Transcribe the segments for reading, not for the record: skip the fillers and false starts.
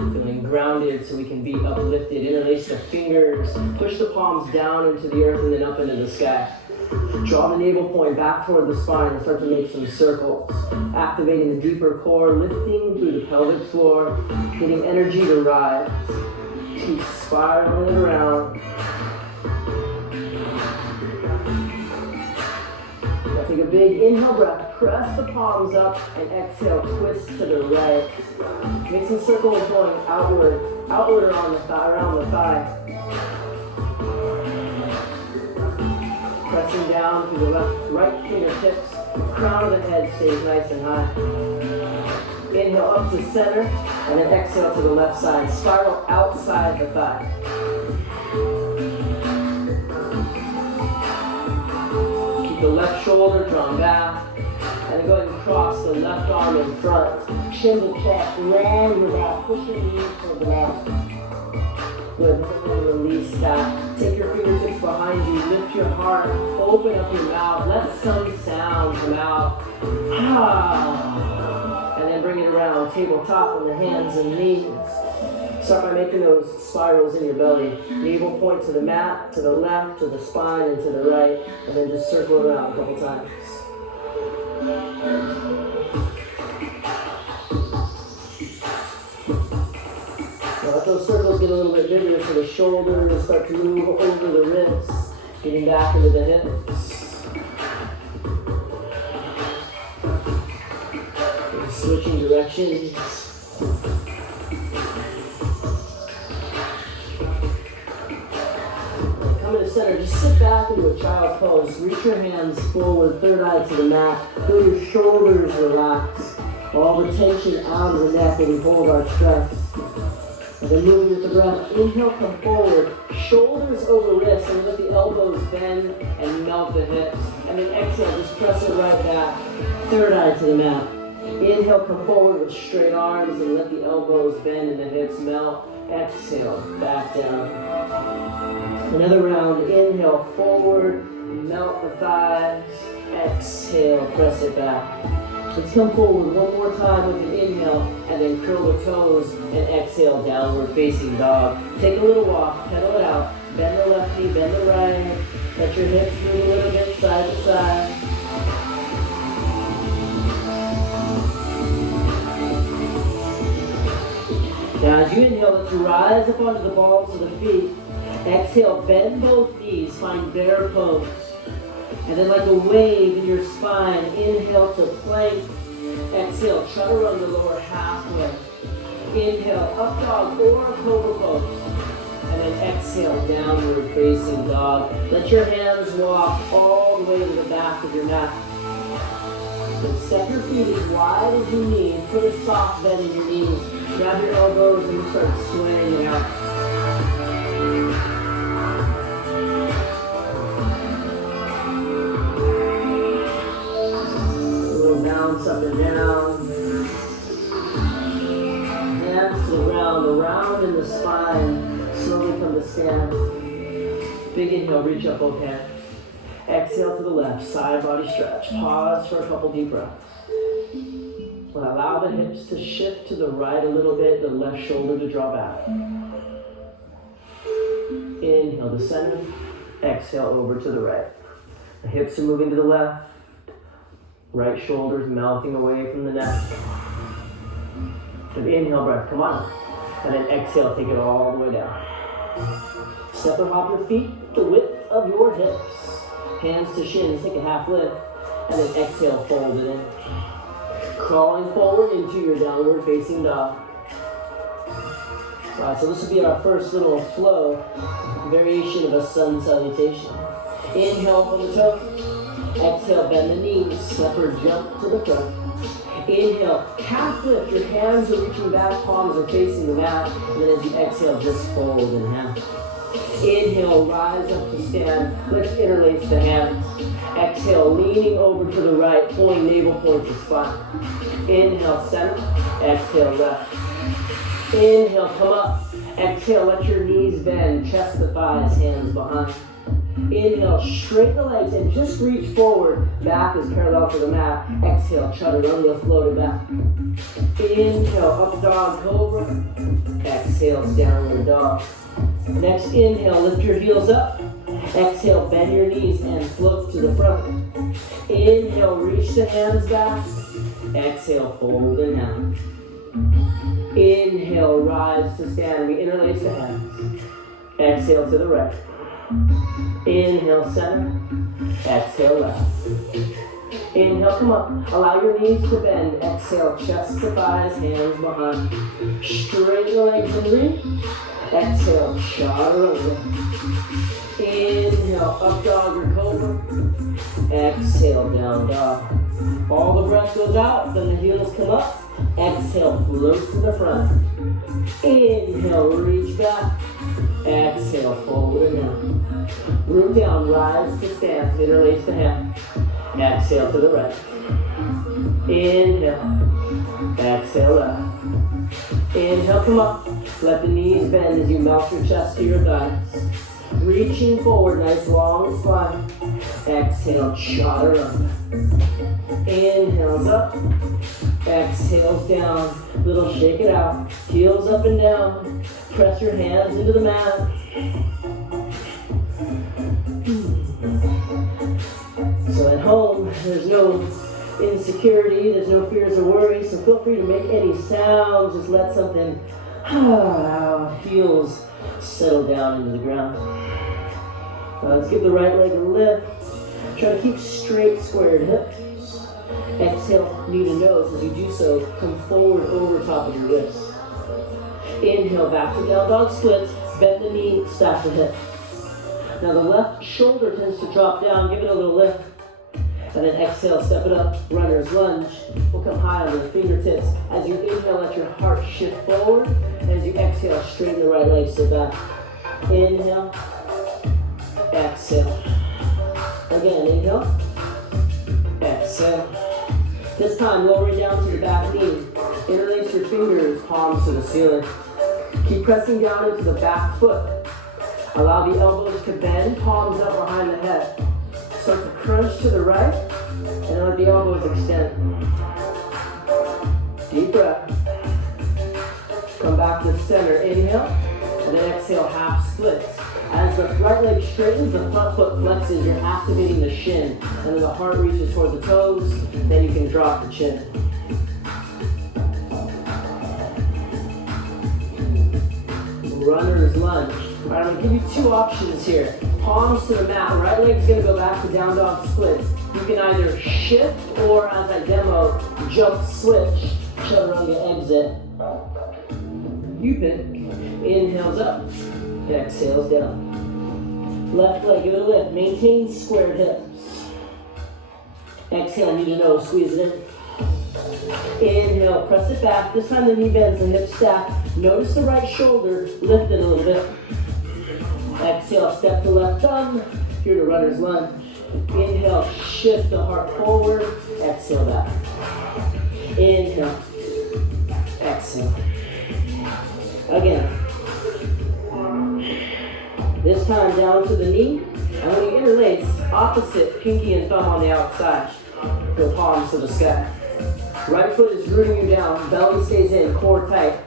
Feeling grounded so we can be uplifted. Interlace the fingers. Push the palms down into the earth and then up into the sky. Draw the navel point back toward the spine and start to make some circles. Activating the deeper core, lifting through the pelvic floor, getting energy to rise. Keep spiraling around. Now take a big inhale breath. Press the palms up and exhale, twist to the right. Make some circles going outward around the thigh. Pressing down through the right fingertips. The crown of the head stays nice and high. Inhale up to center, and then exhale to the left side. Spiral outside the thigh. Keep the left shoulder drawn back. And then go ahead and cross the left arm in front. Chin to chest, land your back, push your knees toward the mat. Good, release that. Take your fingertips behind you, lift your heart, open up your mouth, let some sound come out. And then bring it around, tabletop on the hands and knees. Start by making those spirals in your belly. Navel point to the mat, to the left, to the spine, and to the right. And then just circle around a couple times. Now let those circles get a little bit bigger so the shoulders start to move over the wrists, getting back into the hips. And switching directions. Coming to center, just sit back into a child's pose. Reach your hands forward, third eye to the mat. Feel your shoulders relax. All the tension out of the neck and we hold our strength. And then moving with the breath, inhale, come forward, shoulders over wrists, and let the elbows bend and melt the hips. And then exhale, just press it right back. Third eye to the mat. Inhale, come forward with straight arms and let the elbows bend and the hips melt. Exhale, back down. Another round, inhale, forward, melt the thighs. Exhale, press it back. Let's come forward one more time with an inhale, and then curl the toes, and exhale, downward facing dog. Take a little walk, pedal it out, bend the left knee, bend the right, let your hips move a little bit side to side. Now as you inhale, let's rise up onto the balls of the feet. Exhale, bend both knees, find bear pose. And then like a wave in your spine, inhale to plank. Exhale, chaturanga lower halfway. Inhale, up dog or cobra pose. And then exhale, downward facing dog. Let your hands walk all the way to the back of your mat. Then step your feet as wide as you need. Put a soft bend in your knees. Grab your elbows and start swaying out. Bounce up and down. Hands to the ground, around in the spine. Slowly come to stand. Big inhale, reach up both hands. Exhale to the left, side body stretch. Pause for a couple deep breaths. Allow the hips to shift to the right a little bit, the left shoulder to draw back. Inhale to center. Exhale over to the right. The hips are moving to the left. Right shoulder's melting away from the neck. Good inhale breath, come on. And then exhale, take it all the way down. Step or hop your feet the width of your hips. Hands to shins, take a half lift. And then exhale, fold it in. Crawling forward into your downward facing dog. All right, so this will be our first little flow variation of a sun salutation. Inhale from the toes. Exhale, bend the knees, step or jump to the front. Inhale, calf lift, your hands are reaching back, palms are facing the mat, and then as you exhale, just fold in half. Inhale, rise up to stand, let's interlace the hands. Exhale, leaning over to the right, pulling navel point to spine. Inhale, center, exhale, left. Inhale, come up. Exhale, let your knees bend, chest to thighs, hands behind. Inhale, straighten the legs and just reach forward. Back is parallel to the mat. Exhale, chaturanga, float it back. Inhale, up dog, cobra. Exhale, downward dog. Next inhale, lift your heels up. Exhale, bend your knees and float to the front. Inhale, reach the hands back. Exhale, fold it down. Inhale, rise to stand. We interlace the hands. Exhale to the right. Inhale, center. Exhale, left. Inhale, come up. Allow your knees to bend. Exhale, chest to thighs, hands behind. Straighten the legs and reach. Exhale, chaturanga. Inhale, up dog or cobra. Exhale, down dog. All the breath goes out, then the heels come up. Exhale, float to the front. Inhale, reach back. Exhale, fold it down. Root down, rise to stance, interlace the hands. Exhale to the right. Inhale. Exhale left. Inhale, come up. Let the knees bend as you melt your chest to your thighs. Reaching forward, nice long spine. Exhale, chaturanga. Inhales up. Exhales down. Little shake it out. Heels up and down. Press your hands into the mat. So at home, there's no insecurity, there's no fears or worries, so feel free to make any sounds, just let something, heels settle down into the ground. Let's give the right leg a lift. Try to keep straight, squared hips. Exhale, knee to nose. As you do so, come forward over top of your wrists. Inhale, back to down dog splits. Bend the knee, stack the hip. Now the left shoulder tends to drop down. Give it a little lift. And then exhale, step it up. Runner's lunge. We'll come high on the fingertips. As you inhale, let your heart shift forward. And as you exhale, straighten the right leg, sit back. Inhale. Exhale. Again, inhale. Exhale. This time, lowering down to the back knee. Interlace your fingers, palms to the ceiling. Keep pressing down into the back foot. Allow the elbows to bend, palms up behind the head. Start to crunch to the right, and let the elbows extend. Deep breath. Come back to center, inhale, and then exhale, half splits. As the right leg straightens, the front foot flexes, you're activating the shin. And then the heart reaches toward the toes, then you can drop the chin. Runner's lunge. All right, I'm gonna give you two options here. Palms to the mat, right leg's gonna go back to down dog splits. You can either shift or, as I demo, jump switch, chaturanga exit. You pick. Inhales up, exhales down. Left leg, give it a lift. Maintain squared hips. Exhale, knee to nose, squeeze it in. Inhale, press it back. This time the knee bends, the hips stack. Notice the right shoulder, lift it a little bit. Exhale, step to left thumb. Here to runner's lunge. Inhale, shift the heart forward. Exhale back. Inhale. Exhale. Again. This time down to the knee. I'm going to interlace opposite pinky and thumb on the outside. Go palms to the sky. Right foot is rooting you down. Belly stays in, core tight.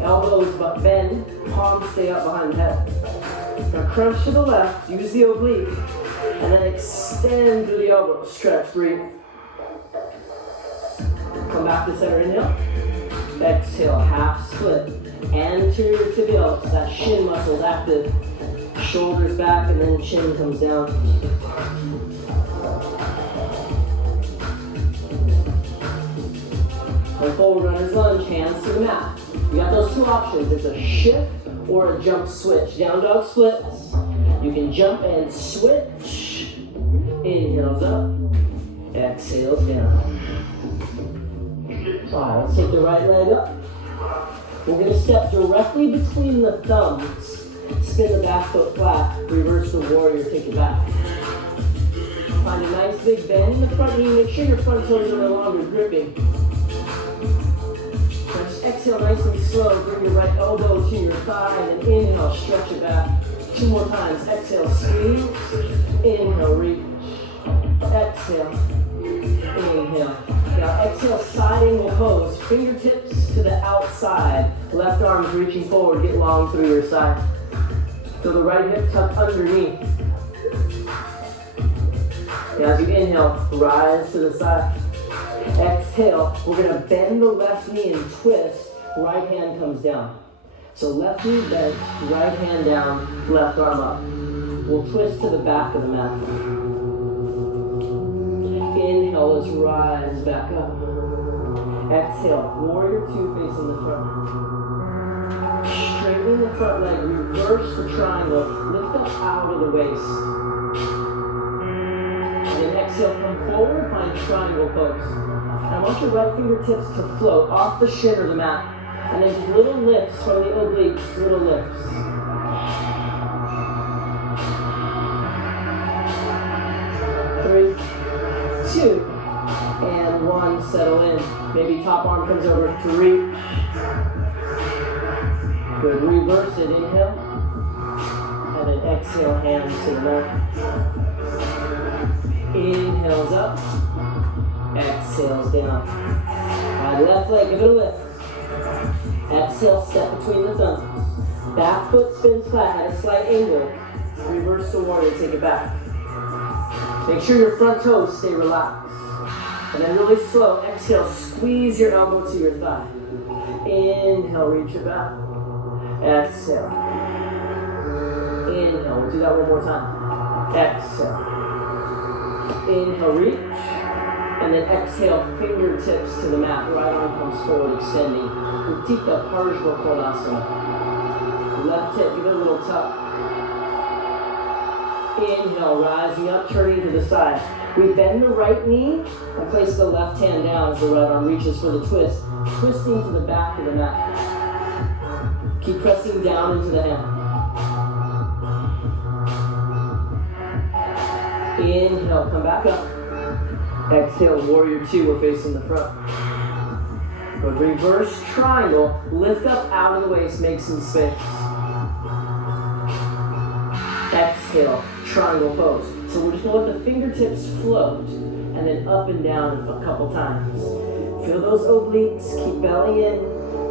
Elbows bend, palms stay up behind the head. Now crunch to the left, use the oblique, and then extend through the elbows. Stretch, breathe. Come back to center, inhale. Exhale, half split. Anterior tibialis, that shin muscle is active. Shoulders back, and then chin comes down. And forward runner's lunge, hands to the mat. You got those two options. It's a shift or a jump switch. Down dog splits. You can jump and switch. Inhales up. Exhales down. All right, let's take the right leg up. We're going to step directly between the thumbs. Spin the back foot flat. Reverse the warrior, take it back. Find a nice big bend in the front knee. Make sure your front toes are no longer gripping. Now just exhale nice and slow. Bring your right elbow to your thigh and then inhale, stretch it back. 2 more times. Exhale, squeeze. Inhale, reach. Exhale. Inhale. Now exhale, side angle pose. Fingertips to the outside. Left arm's reaching forward. Get long through your side. Feel the right hip tucked underneath. Now as you inhale, rise to the side. Exhale, we're going to bend the left knee and twist. Right hand comes down. So left knee bent, right hand down, left arm up. We'll twist to the back of the mat. Inhale, let's rise back up. Exhale, warrior 2 facing the front. Straighten the front leg, reverse the triangle, lift up out of the waist. And then exhale, come forward, find triangle pose. And I want your right fingertips to float off the shin or the mat. And then just little lifts from the obliques, little lifts. 3, 2, and 1, settle in. Maybe top arm comes over to reach. Good, reverse it, inhale. And then exhale, hands to the mat. Inhales up, exhales down. All right, left leg, give it a lift. Exhale, step between the thumbs. Back foot spins flat at a slight angle. Reverse the warrior, take it back. Make sure your front toes stay relaxed. And then really slow, exhale, squeeze your elbow to your thigh. Inhale, reach it back. Exhale. Inhale, we'll do that one more time. Exhale. Inhale, reach. And then exhale, fingertips to the mat. Right arm comes forward, extending. Utthita Parshva Konasana. Left hip, give it a little tuck. Inhale, rising up, turning to the side. We bend the right knee and place the left hand down as the right arm reaches for the twist. Twisting to the back of the mat. Keep pressing down into the hand. Inhale, come back up. Exhale, warrior 2, we're facing the front. Good, reverse triangle, lift up out of the waist, make some space. Exhale, triangle pose. So we're just going to let the fingertips float, and then up and down a couple times. Feel those obliques, keep belly in,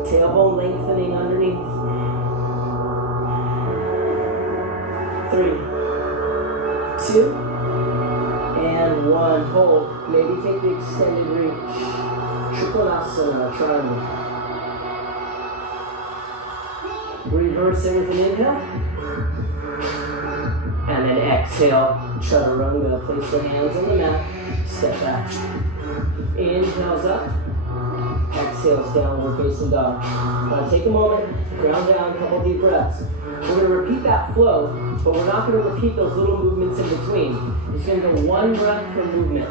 tailbone lengthening underneath. 3, 2, and 1. Hold. Maybe take the extended reach. Trikonasana, triangle. Reverse everything, inhale. And then exhale, chaturanga. Place the hands on the mat, step back. Inhales up, exhales downward facing dog. Now take a moment, ground down, a couple deep breaths. We're going to repeat that flow, but we're not going to repeat those little movements in between. It's going to go 1 breath per movement.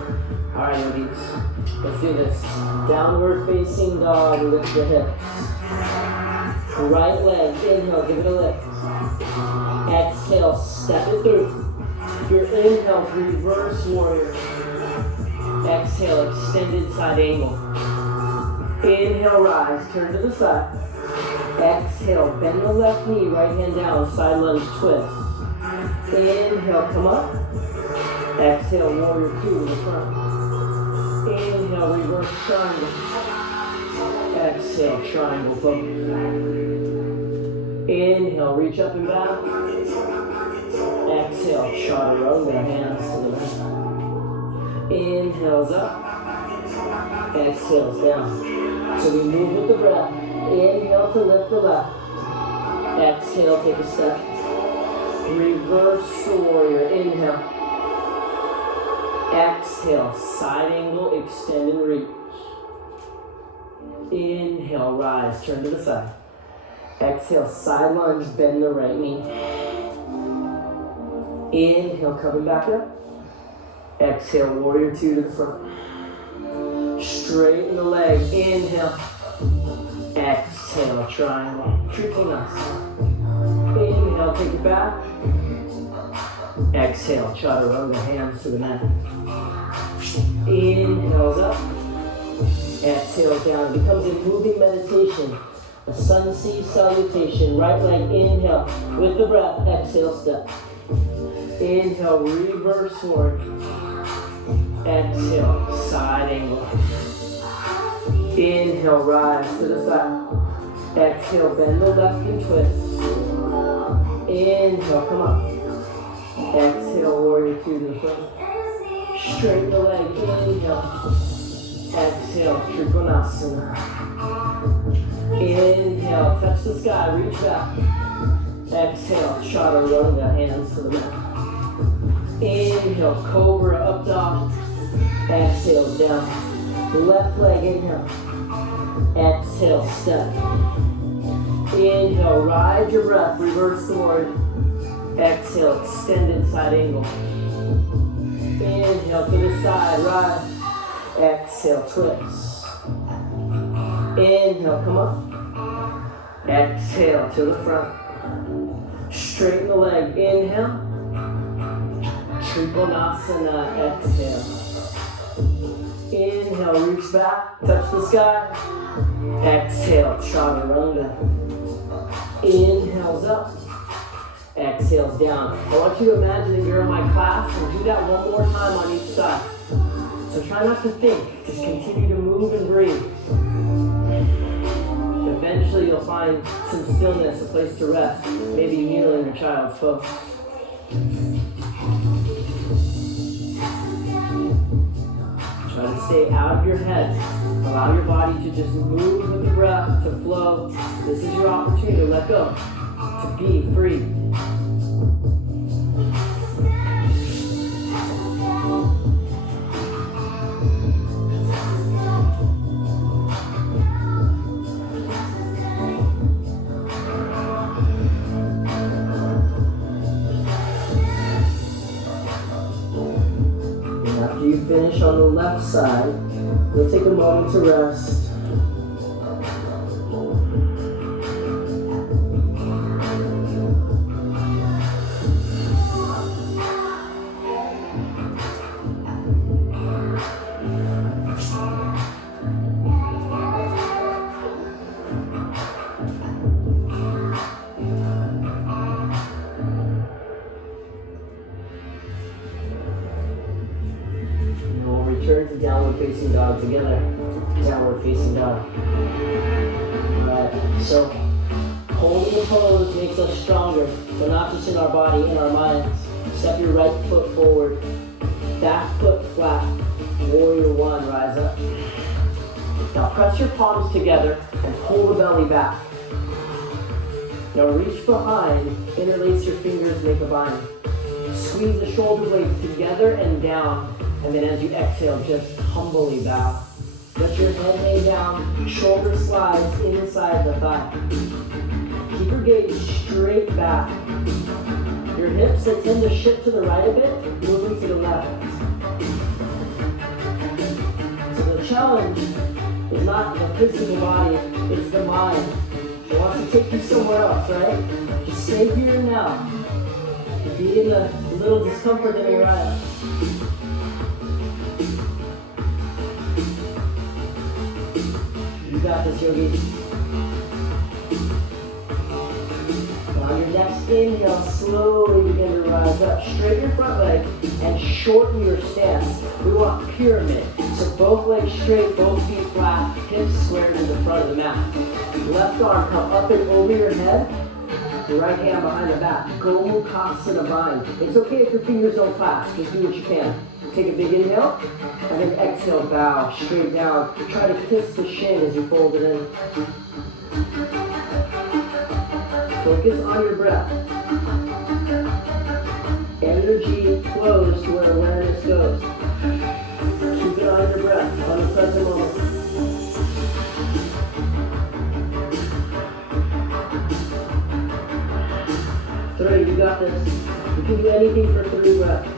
All right, yogis, let's do this. Downward facing dog, lift the hips. Right leg, inhale, give it a lift. Exhale, step it through. Your inhale, reverse warrior. Exhale, extended side angle. Inhale, rise, turn to the side. Exhale, bend the left knee, right hand down, side lunge twist. Inhale, come up. Exhale, warrior 2 to the front. Inhale, reverse triangle. Exhale, triangle focus. Inhale, reach up and back. Exhale, chaturanga, hands to the mat. Inhales up. Exhales down. So we move with the breath. Inhale to lift the left. Exhale, take a step. Reverse the warrior. Inhale. Exhale, side angle, extend and reach. Inhale, rise, turn to the side. Exhale, side lunge, bend the right knee. Inhale, coming back up. Exhale, warrior 2 to the front. Straighten the leg, inhale. Exhale, triangle, Trikonasana. Inhale, take it back. Exhale, chaturanga, hands to the mat. Inhales up. Exhales down. It becomes a moving meditation. A sun sea salutation. Right leg, inhale. With the breath, exhale, step. Inhale, reverse forward. Exhale, side angle. Inhale, rise to the side. Exhale, bend the left and twist. Inhale, come up. Exhale, warrior two to the front. Straighten the leg, inhale. Exhale, Trikonasana. Inhale, touch the sky, reach back. Exhale, chaturanga, hands to the mat. Inhale, cobra, up dog. Exhale, down. Left leg, inhale. Exhale, step. Inhale, ride your breath, reverse forward. Exhale, extended side angle. Inhale to the side, rise. Exhale, twist. Inhale, come up. Exhale to the front. Straighten the leg, inhale. Trikonasana, exhale. Inhale, reach back, touch the sky. Exhale, chaturanga. Inhales up. Exhales down. I want you to imagine that you're in my class and do that one more time on each side. So try not to think, just continue to move and breathe. Eventually you'll find some stillness, a place to rest, maybe kneeling in child's pose. Try to stay out of your head. Allow your body to just move with the breath, to flow. This is your opportunity to let go, to be free. After you finish on the left side, you'll take a moment to rest. Return to downward facing dog together. Downward facing dog. Alright, so holding the pose makes us stronger, but not just in our body, in our minds. Step your right foot forward. Back foot flat. Warrior one, rise up. Now press your palms together and pull the belly back. Now reach behind, interlace your fingers, make a bind. Squeeze the shoulder blades together and down. And then as you exhale, just humbly bow. Let your head lay down, shoulder slides inside the thigh. Keep your gaze straight back. Your hips, they tend to shift to the right a bit, moving to the left. So the challenge is not the physical body, it's the mind. It wants to take you somewhere else, right? Just stay here and now. Be in the little discomfort that you're at. You got this, yogi. On your next inhale, slowly begin to rise up. Straighten your front leg and shorten your stance. We want pyramid. So both legs straight, both feet flat, hips square to the front of the mat. Left arm come up and over your head. Your right hand behind the back. Gomukhasana bind. It's okay if your fingers don't clasp. Just do what you can. Take a big inhale, and then exhale, bow, straight down. Try to kiss the shin as you fold it in. Focus on your breath. Energy flows to where awareness goes. Keep it on your breath, on the present moment. Three, you got this. You can do anything for 3 breaths.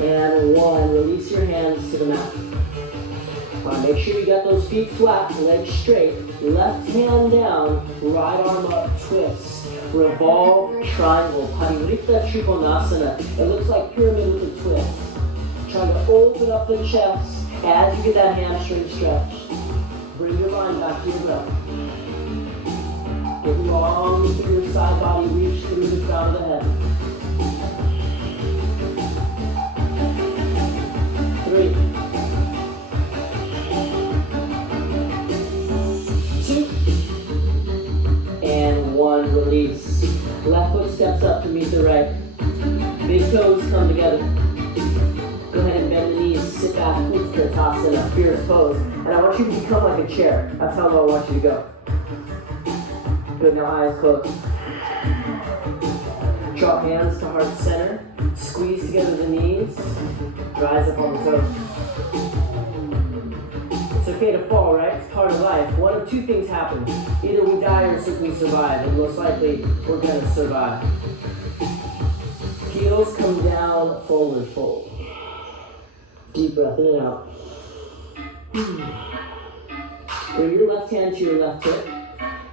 And 1, release your hands to the mat. Make sure you got those feet flat, legs straight, left hand down, right arm up, twist. Revolve, triangle, Parivrtta Trikonasana. It looks like pyramid with a twist. Trying to open up the chest, As you get that hamstring stretch, bring your mind back to your breath. Get long through your side body, reach through the crown of the head. 3, 2, and 1. Release. Left foot steps up to meet the right. Big toes come together. Go ahead and bend the knees, sit back, Utkatasana, fierce pose. And I want you to become like a chair. That's how low I want you to go. Good, now eyes closed. Drop hands to heart center. Squeeze together the knees. Rise up on the toes. It's okay to fall, right? It's part of life. One of two things happen. Either we die or we survive, and most likely we're gonna survive. Heels come down, forward fold. Deep breath in and out. Bring your left hand to your left hip.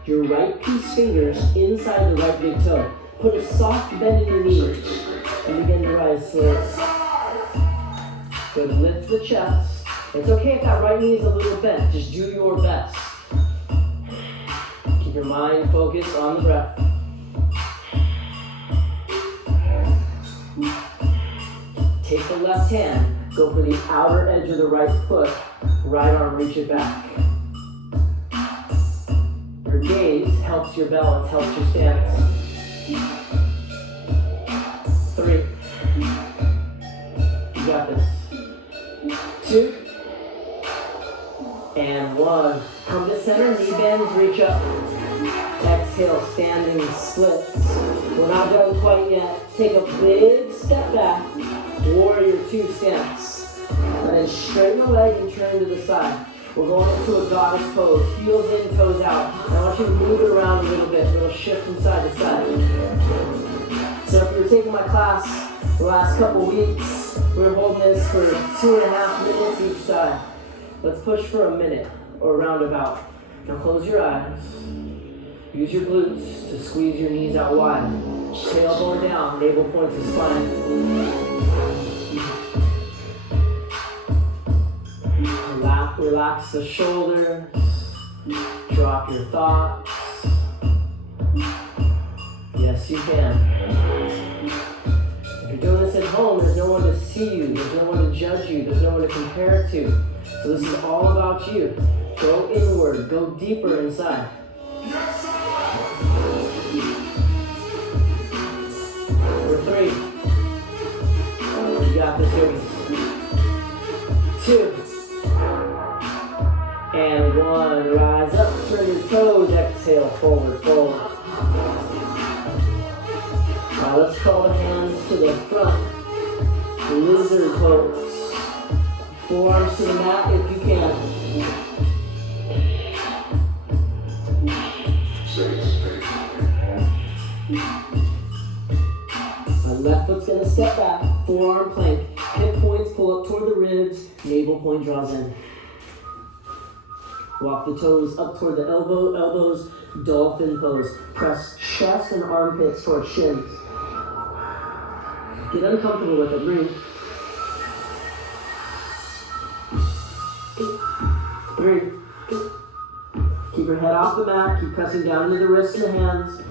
Your right piece fingers inside the right big toe. Put a soft bend in your knees and begin to rise slowly. Good, lift the chest. It's okay if that right knee is a little bent. Just do your best. Keep your mind focused on the breath. Take the left hand, go for the outer edge of the right foot. Right arm, reach it back. Your gaze helps your balance, helps your stance. 3. You got this. 2. And 1. Come to center, knee bends, reach up. Exhale, standing splits. We're not done quite yet. Take a big step back. Warrior 2 stance. And then straighten the leg and turn to the side. We're going into a goddess pose. Heels in, toes out. And I want you to move it around a little bit. It'll shift from side to side. So if you were taking my class the last couple weeks, we were holding this for 2.5 minutes each side. Let's push for a minute or roundabout. Now close your eyes. Use your glutes to squeeze your knees out wide. Tailbone down, navel point to spine. Relax the shoulders. Drop your thoughts. Yes, you can. If you're doing this at home, there's no one to see you. There's no one to judge you. There's no one to compare it to. So this is all about you. Go inward. Go deeper inside. Number 3. You got this, yogis. 2. And 1. Rise up, turn your toes, exhale, forward fold. Now let's call the hands to the front. Lizard pose. Forearms to the mat if you can. My left foot's gonna step back, forearm plank. Hip points pull up toward the ribs, navel point draws in. Walk the toes up toward the elbows, dolphin pose. Press chest and armpits toward shins. Get uncomfortable with it, breathe. 3. Keep your head off the mat, keep pressing down into the wrists and the hands.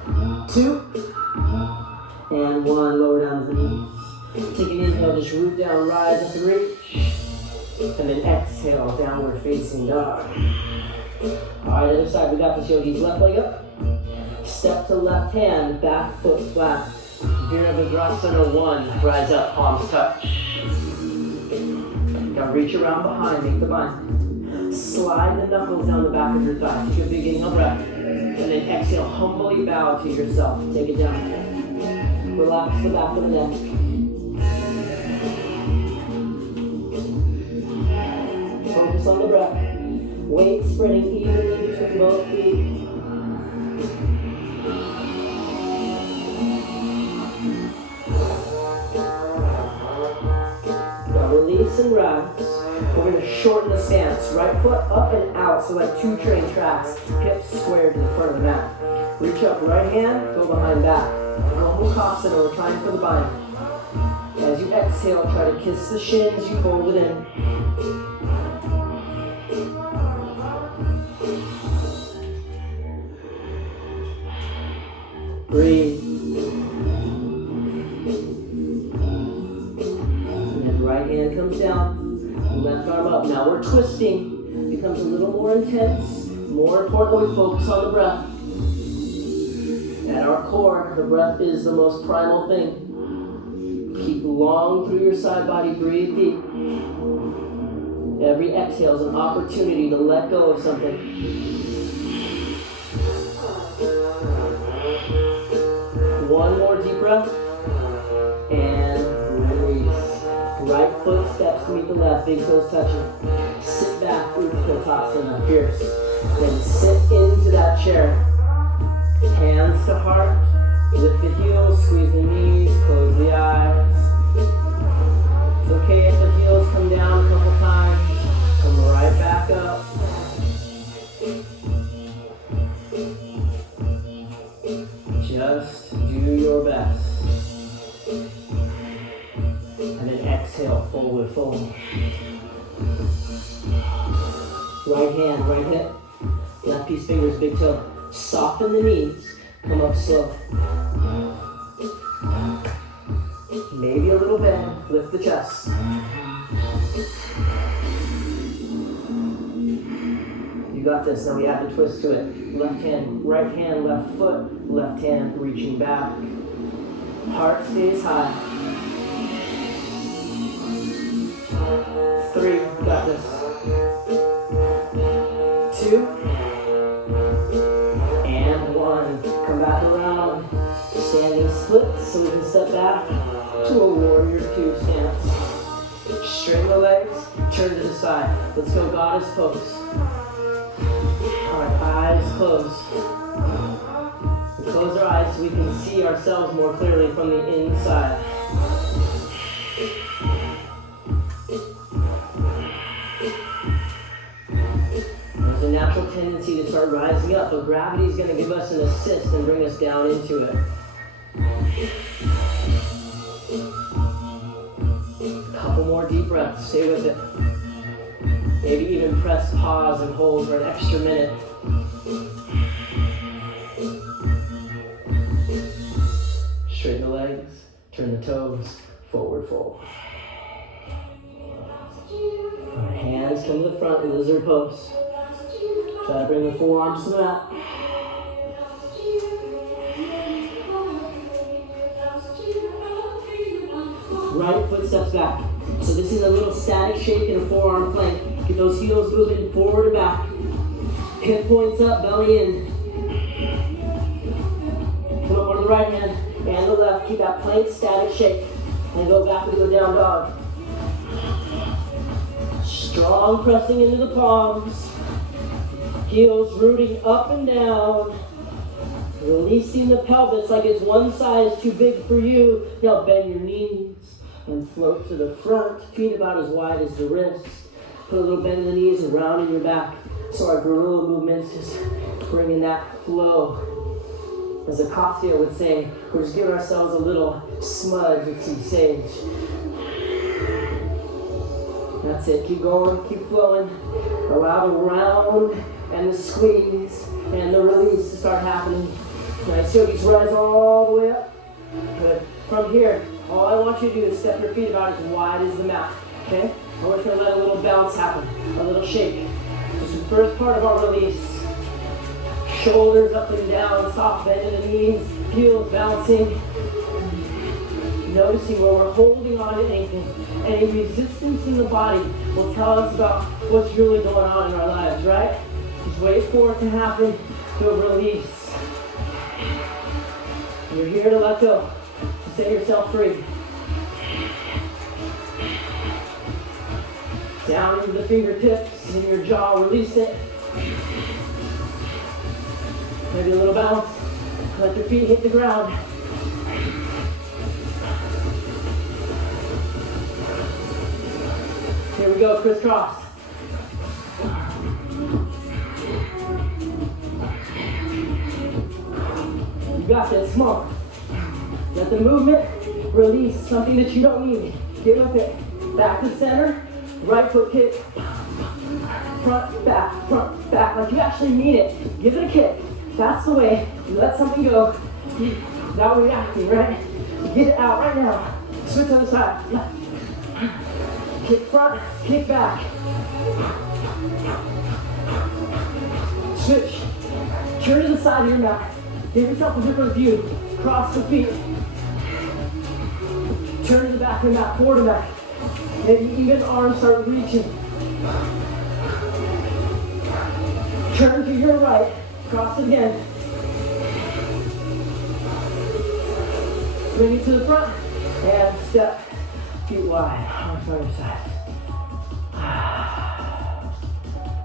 2. And 1, lower down to the knees. Take an inhale, just root down, rise up and reach. And then exhale, downward facing dog. Alright, other side, we got this, yogis. Left leg up. Step to left hand, back foot flat. Virabhadrasana 1, rise up, palms touch. Now reach around behind, make the bind. Slide the knuckles down the back of your thigh. Take a big inhale breath. And then exhale, humbly bow to yourself. Take it down. Relax the back of the neck. Focus on the breath. Weight spreading evenly between both feet. Now release and rise. We're going to shorten the stance. Right foot up and out, so like 2 train tracks. Hips squared to the front of the mat. Reach up, right hand, go behind back. Gomukhasana, we're trying for the bind. As you exhale, try to kiss the shins, you fold it in. twisting becomes a little more intense. More important, we focus on the breath. At our core, the breath is the most primal thing. Keep long through your side body, breathe deep. Every exhale is an opportunity to let go of something. One more deep breath. And release. Right foot steps to meet the left, big toes touching. Sit back, Utkatasana, fierce. Then sit into that chair. Hands to heart. Lift the heels, squeeze the knees, close the eyes. It's okay if the heels come down a couple times. Come right back up. Just do your best. And then exhale, forward fold. Right hand, right hip. Left piece fingers, big toe. Soften the knees. Come up slow. Maybe a little bend. Lift the chest. You got this. Now we add the twist to it. Left hand, right hand, left foot. Left hand reaching back. Heart stays high. 3, got this. 2. And 1. Come back around. Standing splits so we can step back to a warrior 2 stance. Straighten the legs, turn to the side. Let's go goddess pose. Alright, eyes closed. We close our eyes so we can see ourselves more clearly from the inside. There's a natural tendency to start rising up, but gravity is going to give us an assist and bring us down into it. Couple more deep breaths, stay with it. Maybe even press pause and hold for an extra minute. Straighten the legs, turn the toes, forward fold. Our hands come to the front, lizard pose. Try to bring the forearms to the mat. Right foot steps back. So this is a little static shake in a forearm plank. Get those heels moving forward and back. Hip points up, belly in. Come up on the right hand and the left. Keep that plank static shake. And go back into the down dog. Strong pressing into the palms. Heels rooting up and down. Releasing the pelvis like it's one side is too big for you. Now bend your knees and float to the front. Feet about as wide as the wrists. Put a little bend in the knees and round in your back. So our gorilla movements just bringing that flow. As Akasha would say, we're just giving ourselves a little smudge with some sage. That's it. Keep going, keep flowing. Allow the round and the squeeze and the release to start happening. Nice yogis, rise all the way up. Good. From here, all I want you to do is step your feet about as wide as the mat. Okay? And we're just going to let a little bounce happen, a little shake. This is the first part of our release. Shoulders up and down, soft bend in the knees, heels bouncing. Noticing where we're holding on to anything. Any resistance in the body will tell us about what's really going on in our lives, right? Just wait for it to happen, to release. You're here to let go, to set yourself free. Down into the fingertips, in your jaw, release it. Maybe a little bounce. Let your feet hit the ground. Here we go, crisscross. You got this, come on. Let the movement release something that you don't need. Get with it. Back to center, right foot kick. Front, back, like you actually need it. Give it a kick. That's the way you let something go without reacting, right? Get it out right now. Switch on the side. Kick front, kick back. Switch. Turn to the side of your mat. Give yourself a different view. Cross the feet. Turn to the back of your mat, forward and back. Maybe even arms start reaching. Turn to your right. Cross again. Bring it to the front. And step. Feet wide. Arms by your sides.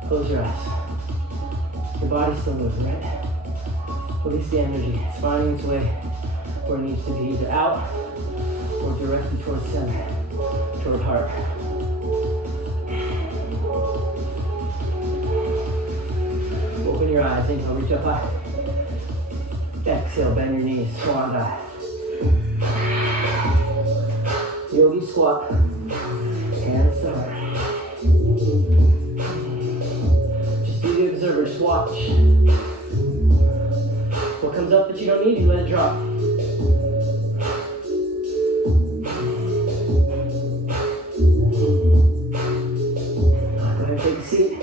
Close your eyes. Your body's still moving, right? Release the energy. It's finding its way where it needs to be, either out or directly towards center, toward heart. Open your eyes, inhale, reach up high. Exhale, bend your knees, swan dive. Yogi squat, hands to heart. Just be the observer, just watch. What comes up that you don't need, you let it drop. Go ahead, take a seat.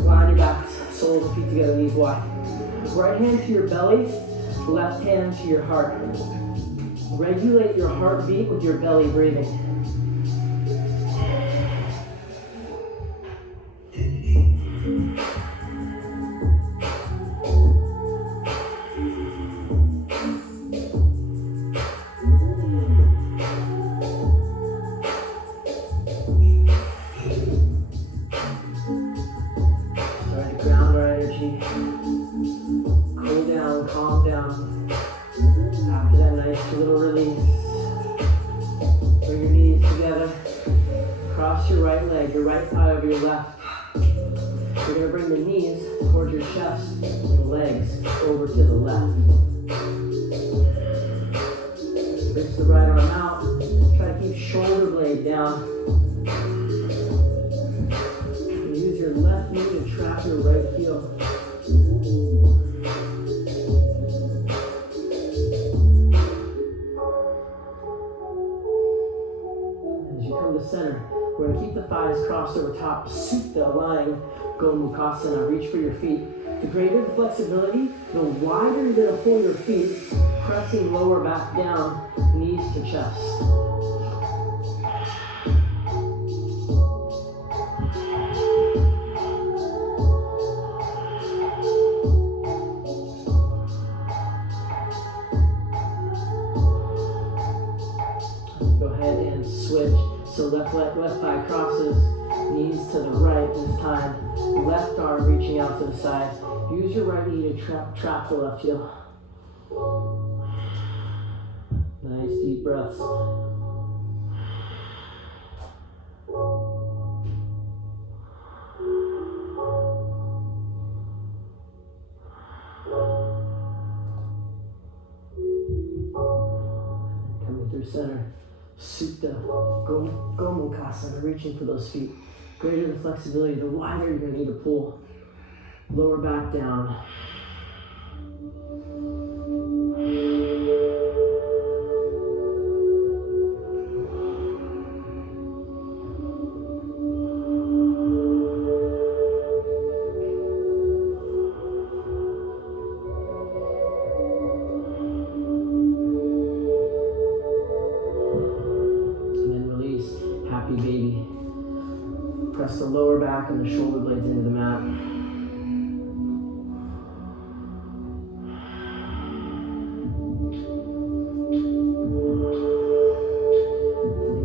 Line your backs, soles and feet together, knees wide. Right hand to your belly, left hand to your heart. Regulate your heartbeat with your belly breathing. Reach for your feet. The greater the flexibility, the wider you're going to pull your feet, pressing lower back down, knees to chest. Go ahead and switch. So left leg, left thigh crosses, knees to the right this time. Left arm reaching out to the side. Use your right knee to trap the left heel. Nice deep breaths. Coming through center. Supta, Gomukhasana, reaching for those feet. Greater the flexibility, the wider you're going to need to pull. Lower back down. And then release, happy baby. Press the lower back and the shoulder blades into the mat. And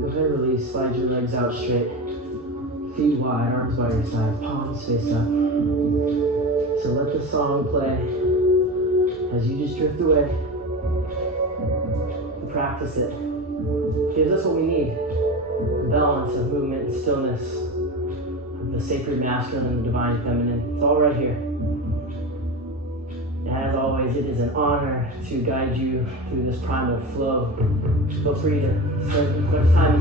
go ahead and release, slide your legs out straight. Feet wide, arms by your side, palms face up. So let the song play as you just drift away. Practice it. It gives us what we need. Balance of movement and stillness. The sacred masculine and the divine feminine. It's all right here. As always, it is an honor to guide you through this primal flow. Feel free to spend as much time